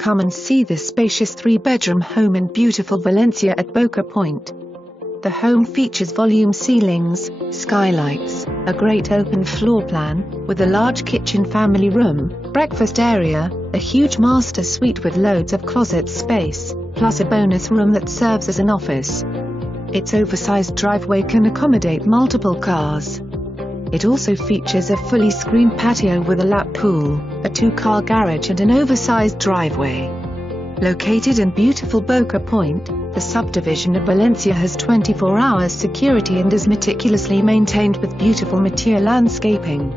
Come and see this spacious 3-bedroom home in beautiful Valencia at Boca Point. The home features volume ceilings, skylights, a great open floor plan, with a large kitchen family room, breakfast area, a huge master suite with loads of closet space, plus a bonus room that serves as an office. Its oversized driveway can accommodate multiple cars. It also features a fully screened patio with a lap pool, a 2-car garage and an oversized driveway. Located in beautiful Boca Point, the subdivision of Valencia has 24 hours security and is meticulously maintained with beautiful mature landscaping.